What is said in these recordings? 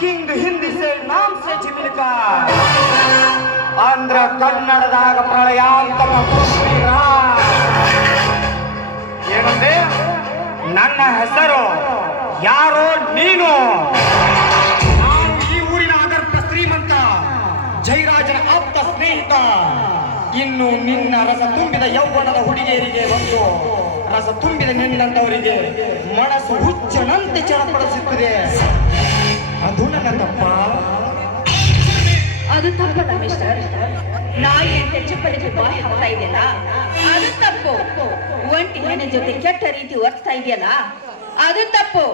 King Hindi से नाम से चिमिलका आंध्र कन्नड़ದಾಗ ಪ್ರಳಯಾಂತಕ ಏನಂದೆ ನನ್ನ ಹೆಸರು ಯಾರೋ ನೀನು ನಾನು ಈ ಊರಿನ ಅಗರ್ಭ ಶ್ರೀಮಂತ ಜೈರಾಜನ ಆಪ್ತ ಸ್ನೇಹಿತ ಇನ್ನು ನಿನ್ನ ರಸ ತುಂಬಿದ ಯೌವನದ ಹುಡುಗಿಯರಿಗೆ ಒಂದು ರಸ ತುಂಬಿದ ನಿನ್ನಂತವರಿಗೆ ಮನಸ್ಸು ಹುಚ್ಚನಂತೆ ಚಡಪಡಿಸುತ್ತದೆ ಅದು ನನ್ನ ತಪ್ಪ ಅದು ತಪ್ಪಲ್ಲ ಮಿಸ್ಟರ್ ನಾಯಿ ಅಂತ ಚಪ್ಪಲಿಗೆ ಬಾಯಿ ಹಾಕ್ತಾ ಇದೆಯಲ್ಲ ಅದು ತಪ್ಪು ಒಂಟಿ ಹೆಣ್ಣಿನ ಜೊತೆ ಕೆಟ್ಟ ರೀತಿ ವರ್ತಿಸ್ತಾ ಇದೆಯಲ್ಲ ಅದು ತಪ್ಪು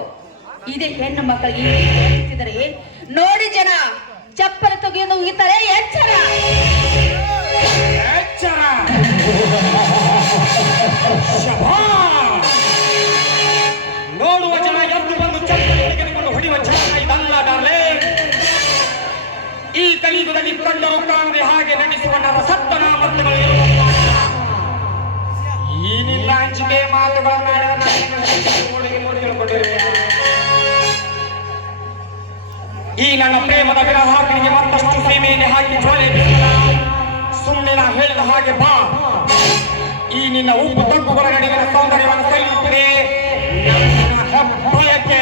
ಇದೇ ಹೆಣ್ಣು ಮಕ್ಕಳಿಗೆ ವರ್ತಿಸಿದರೆ ನೋಡಿ ಜನ ಚಪ್ಪಲ ತೆಗೆಯೋದು ಉಗಿತಾರೆ ಎಚ್ಚರ ಎಚ್ಚರ ನೋಡುವ ಜನ ಎದ್ದು ಬಂದು ಚಪ್ಪಲಿ ತೆಗೆದುಕೊಂಡು ಹೊಡೆಯುವ ಜನ ಇದಲ್ಲ ಡಾರ್ಲಿಂಗ್ ಈ ಕಲಿಯುಗದಲ್ಲಿ ಕಂಡರು ಕಾಣದೆ ಹಾಗೆ ನಡೆಸುವ ನರ ಸತ್ತ ನಾಮರ್ಥಗಳು ಈ ನಿನ್ನ ಹಂಚಿಕೆ ಮಾತುಗಳನ್ನ ಈ ನನ್ನ ಪ್ರೇಮದ ವಿರಹಾಗ್ನಿಗೆ ಮತ್ತಷ್ಟು ಸೀಮೆಯಲ್ಲಿ ಹಾಕಿ ಜ್ವಾಲೆ ಬೀಸಲ ಸುಮ್ಮನೆ ನಾ ಹೇಳಿದ ಹಾಗೆ ಬಾ ಈ ನಿನ್ನ ಉಪ್ಪು ತಗ್ಗುಗಳ ನಡುವಿನ ಸೌಂದರ್ಯವನ್ನು ಸೆಳೆಯುತ್ತದೆ ಹೆಬ್ಬಯಕ್ಕೆ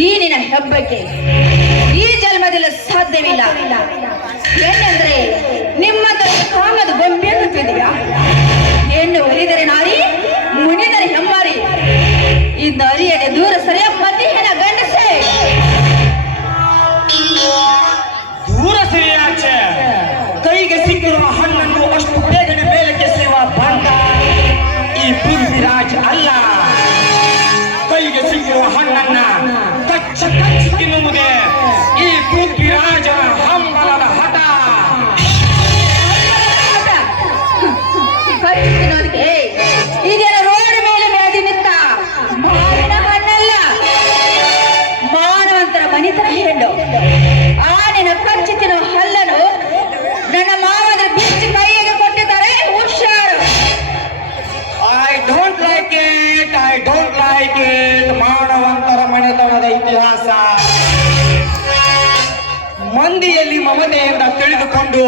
ಈ ನಿನ್ನ ಹೆಬ್ಬಕ್ಕೆ ಈ ಜನ್ಮದಲ್ಲಿ ಸಾಧ್ಯವಿಲ್ಲ ಏನೆಂದ್ರೆ ನಿಮ್ಮ ಕಾಮದ ಗೊಂಬೆ ಅನ್ನುತ್ತಿದೆಯಾ ಹೆಣ್ಣು ಒಲಿದರೆ ನಾರಿ ಮುನಿದರೆ ಹೆಮ್ಮಾರಿ ಈ ನರಿಯಡೆ ದೂರ ಸರಿಯ ಮತಿ ಹೆಣ ಗಂಡಸೆ ದೂರ ಸರಿಯಾಚೆ ಕೈಗೆ ಸಿಕ್ಕಿರುವ ಹಣ್ಣನ್ನು ಅಷ್ಟು ಬೇಗನೆ ಮೇಲಕ್ಕೆ ಸೇವ ಬಂದ ಈ ಪೃಥ್ವಿರಾಜ್ ಅಲ್ಲ ಕೈಗೆ ಸಿಕ್ಕಿರುವ ಹಣ್ಣನ್ನ ಕಚ್ಚ ಕಚ್ಚಿ ತಿನ್ನುವುದೇ ಈ ಪೃಥ್ವಿರಾಜನ ಹಂಬಲದ ಹಠ ಈಗೇನ ರೋಡ್ ಮೇಲೆ ಮೇದಿ ನಿಂತ ಮಾವಿನ ಹಣ್ಣಲ್ಲ ಮಾನವಂತರ ಮನಿತರ ಹೆಣ್ಣು ಆ ನಿನ್ನ ಕಚ್ಚಿ ತಿನ್ನುವ ಹಲ್ಲನು ನನ್ನ ಮಾವನ ಬಿಚ್ಚಿ ಕೈಗೆ ಕೊಟ್ಟಿದ್ದಾರೆ ಹುಷಾರು ಐ ಡೋಂಟ್ ಲೈಕ್ ಇಟ್ ಮಾನವಂತರ ಮನೆತನದ ಇತಿಹಾಸ ಮಂದಿಯಲ್ಲಿ ಮಮತೆಯಿಂದ ತಿಳಿದುಕೊಂಡು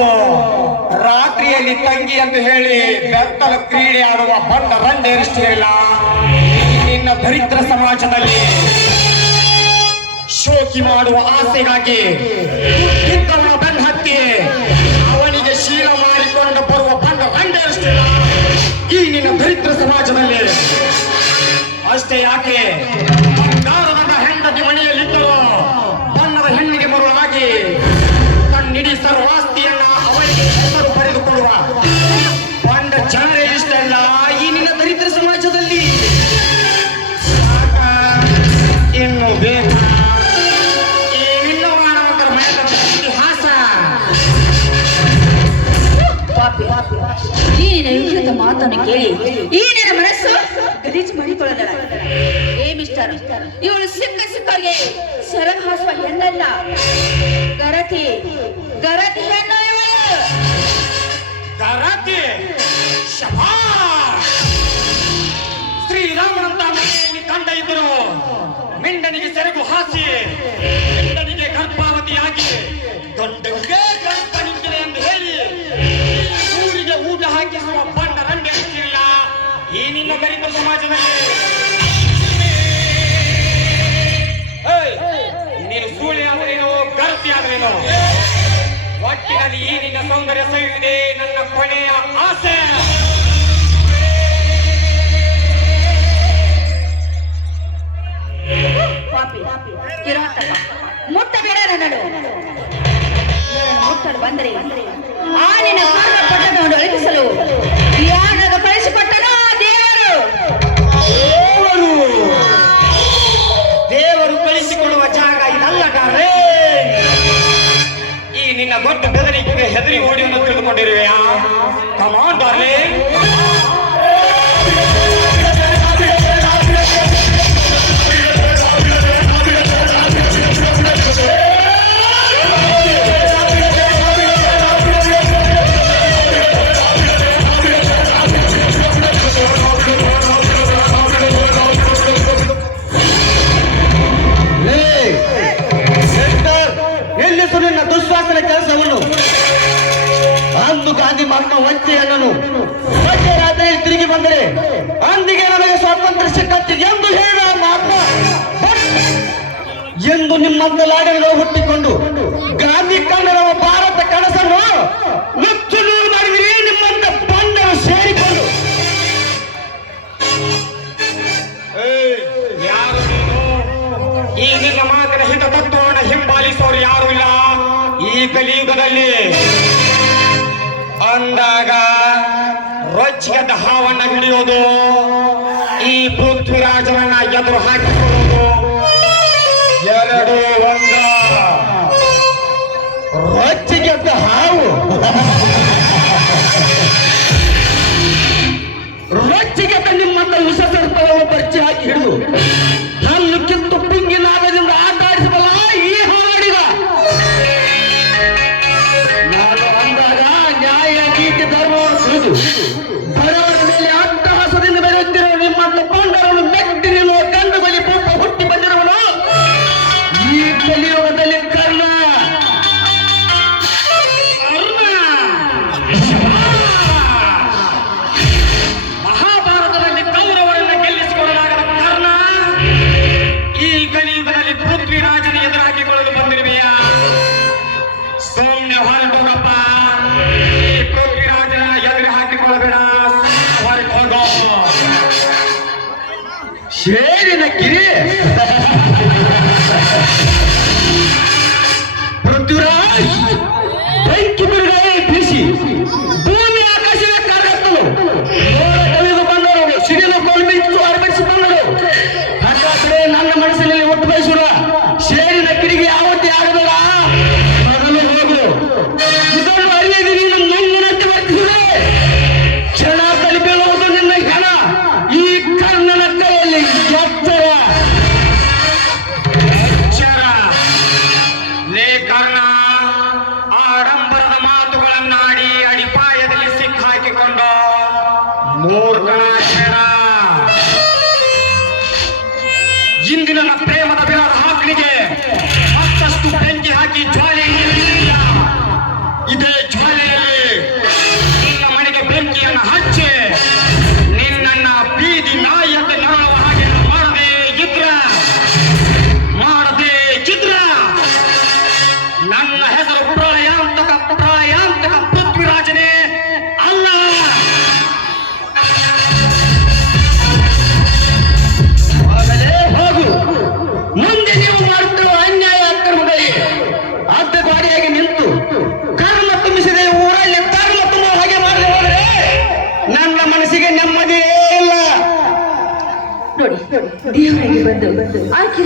ರಾತ್ರಿಯಲ್ಲಿ ತಂಗಿ ಅಂತ ಹೇಳಿ ಬೆತ್ತಲ ಕ್ರೀಡೆ ಆಡುವ ಬಂಡ ರಂಡೇರಿಷ್ಟಿಲ್ಲ ನಿನ್ನ ದರಿದ್ರ ಸಮಾಜದಲ್ಲಿ ಶೋಕಿ ಮಾಡುವ ಆಸೆಗಾಗಿ ಇಂಥವನ ಬೆನ್ನ ಹತ್ತಿ ಅವನಿಗೆ ಶೀಲ ಮಾಡಿಕೊಂಡು ಬರುವ ಬಂಡ ರಂಡೇರಿಷ್ಟಿಲ್ಲ ಈ ನಿನ್ನ ದರಿದ್ರ ಸಮಾಜದಲ್ಲಿ ಅಷ್ಟೇ ಯಾಕೆ ಬಂಗಾರದ ಹೆಂಡತಿ ಮನೆಯಲ್ಲಿದ್ದರು ಬಣ್ಣದ ಹೆಣ್ಣಿಗೆ ಮರುಳಾಗಿ ತನ್ನಿಡೀ ಸರ್ವಾಸ್ತಿಯನ್ನ ಅವರಿಗೆ ಹೆಸರು ಪಡೆದುಕೊಳ್ಳುವ ಬಂಡ ಜನರೇ ಇಷ್ಟಲ್ಲ ಈ ನಿನ್ನ ದರಿದ್ರ ಸಮಾಜದಲ್ಲಿ ಇನ್ನು ಬೇಕು ಈ ನಿನ್ನ ಮಾನವಂತರ ಮನೆಯ ಇತಿಹಾಸ ಈ ನಿನ್ನ ಮಾತನ್ನು ಕೇಳಿ ಈ ನಿನ್ನ ಮನಸ್ಸು ಗಲೀಜು ಮಾಡಿಕೊಳ್ಳಲ್ಲ ಏ ಮಿಸ್ಟರ್ ಇವಳು ಸಿಕ್ಕಗೆ ಸೆರಗ ಹಾಸುವ ಹೆಣ್ಣಲ್ಲ ಗರತಿ ಹೆಣ್ಣು ಗರತಿ ಶ್ರೀರಾಮನಂತ ಮನೆಯಲ್ಲಿ ಕಂಡ ಇದ್ದರು ಮಿಂಡನಿಗೆ ಸೆರಗು ಹಾಸಿ ಮಿಂಡನಿಗೆ ಗರ್ಭಾವತಿಯಾಗಿ ಗಂಡನಿಗೆ ಗರ್ಭ ನಿಂತಿದೆ ಎಂದು ಹೇಳಿ ಊರಿಗೆ ಊಟ ಹಾಕಿಸುವ ಬಣ್ಣ ರಂಡೆ ಹಚ್ಚಿಲ್ಲ ಈ ನಿನ್ನ ದರಿದ್ರ ಸಮಾಜದಲ್ಲಿ ನೀನು ಸೂಳೆ ಆದರೇನೋ ಗರತಿ ಆದರೇನೋ ಒಟ್ಟಿನಲ್ಲಿ ಈ ನಿನ್ನ ಸೌಂದರ್ಯ ಸವಿಯುವುದೇ ನನ್ನ ಕೊನೆಯ ಆಸೆ ಮುಟ್ಟಬೇಡ ನನ್ನನ್ನು ಮುಟ್ಟಲು ಬಂದರೆ ಆ ನಿನ್ನ ಕಾರಣ ಪಟ್ಟಣವನ್ನು ಅಳಿಸಲು ಯಾರಾಗ ಕಳಿಸಿಕೊಟ್ಟನೋ ದೇವರು ಕಳಿಸಿಕೊಡುವ ಜಾಗ ಇದಲ್ಲ ಡಾರ್ಲಿಂಗ್ ಈ ನಿನ್ನ ದೊಡ್ಡ ಬೆದರಿಕೆಗೆ ಹೆದರಿ ಓಡಿಯನ್ನು ತಿಳಿದುಕೊಂಡಿರುವೆಯಾ ಕಮ್ ಆನ್ ಡಾರ್ಲಿಂಗ್ ಹೆಣ್ಣನು ಮಧ್ಯರಾತ್ರಿ ತಿರುಗಿ ಬಂದರೆ ಅಂದಿಗೆ ನಮಗೆ ಸ್ವಾತಂತ್ರ್ಯ ಸಿಕ್ಕತ್ತೆ ಎಂದು ಹೇಳ ಮಾತು ಎಂದು ನಿಮ್ಮಂತ ಲಾಡಗಳು ಹುಟ್ಟಿಕೊಂಡು ಗಾಂಧಿ ಕಂಡರವ ಭಾರತ ಕನಸನ್ನು ನುಚ್ಚು ನೂರು ಮಾಡಿದಿರಿ. ನಿಮ್ಮಂತ ಬಂಡರು ಸೇರಿಕೊಂಡು ಯಾರು ನೀನು? ಈ ನಿನ್ನ ಮಾತಿನ ಹಿತ ತತ್ವವನ್ನು ಹಿಂಬಾಲಿಸೋರು ಯಾರು ಇಲ್ಲ ಈ ಕಲಿಯುಗದಲ್ಲಿ. ಅಂದಾಗ ರೊಚ್ಚಿಗೆದ್ದ ಹಾವನ್ನ ಹಿಡಿಯೋದು, ಈ ಪೃಥ್ವಿರಾಜನನ್ನ ಎದುರು ಹಾಕಿಕೊಳ್ಳೋದು ಎರಡು ಒಂದ. ರೊಚ್ಚಿಗೆದ್ದ ಹಾವು ರೊಚ್ಚಿಗೆದ್ದ ನಿಮ್ಮಂತ ವಿಷ ಸರ್ಪವನ್ನು ಪರಿಚಯ ಹಾಕಿ ಹಿಡಿದು ಹಲ್ಲು ಕಿತ್ತು ಪುಂಗಿ ನಾಗದಿಂದ ಆಟ ಆಡಿಸಬಲ್ಲ ಈ ಹಾಡಿಗ ನಾನು ಅಂದಾಗ ನ್ಯಾಯ ನೀತಿ ಧರ್ಮವನ್ನು ತಿಳಿದು ಬಡವರ ಮೇಲೆ ಅಟ್ಟಹಾಸದಿಂದ ಬೆಳೆಯುತ್ತಿರುವ ನಿಮ್ಮಂತ ಬಂಡರನ್ನು ಮೆಟ್ಟಿ ನಿಲ್ಲುವ ಗಂಡುಗಲಿ ಪೂಪ ಹುಟ್ಟಿ ಬಂದಿರುವನು ಈ ಕಲಿಯುಗದಲ್ಲಿ ಕರ್ಣ. ಮಹಾಭಾರತದಲ್ಲಿ ಕೌರವರನ್ನ ಗೆಲ್ಲಿಸಿಕೊಳ್ಳಲಾಗದ ಕರ್ಣ ಈ ಕಲಿಯುಗದಲ್ಲಿ ಪೃಥ್ವಿರಾಜನ ಎದುರಾಕಿಕೊಳ್ಳಲು ಬಂದಿರುವೆಯಾ? ಸೌಮ್ಯ ಹೊರಟೋಗಪ್ಪ, ಈ ಪೃಥ್ವಿರಾಜನ ಎದುರು ಹಾಕಿಕೊಳ್ಳಬೇಡ, ಹೊರಟೋಗೋ. ಶೇರಿನ ಕಿರಿ ಪೃಥ್ವಿರಾಜ್ ಬೆಂಕಿ ಬಿರುಗಾಳಿ ಬೀಸಿ ಭೂಮಿ ಆಕಾಶದ ಕಾರ್ಯತ್ತಲು ನೋಡ ಕವಿದು ಬಂದರು ಸಿಡಿಲು ಕೊಲ್ಮಿಂಚು ಅರ್ಪಿಸಿ ಬಂದರು. ಹಾಗಾದರೆ ನನ್ನ ಮನಸ್ಸಿನಲ್ಲಿ ಒಟ್ಟು ಬಯಸುವ ಶೇರಿನ ಕಿರಿಗೆ ಯಾವತ್ತೇ ಆಗಬೇಡ, ಮೊದಲು ಹೋಗು. ಇದನ್ನು ಅರಿಯದೆ ನೀನು ಮಣ್ಣನಂತೆ ವರ್ತಿಸಿದೆ ಕ್ಷಣದಲ್ಲಿ ಬೀಳುವುದು ನಿನ್ನ ಹೆಣ. ಈ ಕರ್ಣನ ಕೈಯಲ್ಲಿ ಎಚ್ಚರ. ಎಚ್ಚರ. ಲೇ ಕರ್ಣ, ಆಡಂಬರದ ಮಾತುಗಳನ್ನಾಡಿ ಅಡಿಪಾಯದಲ್ಲಿ ಸಿಕ್ಕಾಕಿಕೊಂಡು ಮೂರ್ಖನಾಗಬೇಡ. ಇಂದಿನ ನನ್ನ ಪ್ರೇಮದ ಬಿರಾದ ಹಾಕಲಿಗೆ ಮತ್ತಷ್ಟು ಬೆಂಕಿ ಹಾಕಿ ಜ್ವಾಲೆ ನೀಡುತ್ತಿಲ್ಲ. ಇದೇ ಜ್ವಾಲೆಯಲ್ಲಿ ನಿನ್ನ ಮನೆಗೆ ಬೆಂಕಿಯನ್ನು ಹಚ್ಚಿ ನಿನ್ನನ್ನ ಬೀದಿ ನಾಯಿಯಂತೆ ನರಳುವ ಹಾಗೆ ಮಾಡದೇ ಇದ್ರ ನನ್ನ ಹೆಸರು ಪ್ರಳಯಾಂತಕ ಪೃಥ್ವಿರಾಜನೇ ಅಲ್ಲ. ಆಗಲೇ ಹೋಗು. ಮುಂದೆ ನೀವು ಮಾಡುತ್ತಿರುವ ಅನ್ಯಾಯ ಅಕ್ರಮಗಳಿಗೆ ಅಡ್ಡಗೋಡೆಯಾಗಿ ನಿಂತು ಕರ್ಮ ತುಂಬಿಸಿದ ಊರಲ್ಲಿ ಧರ್ಮ ತುಂಬುವ ಹಾಗೆ ಮಾಡದೆ ಹೋದರೆ ನನ್ನ ಮನಸ್ಸಿಗೆ ನೆಮ್ಮದಿಯೇ ಇಲ್ಲ. ನೋಡಿ ದೇವರಿಗೆ ಬಂದು ಆಕೆ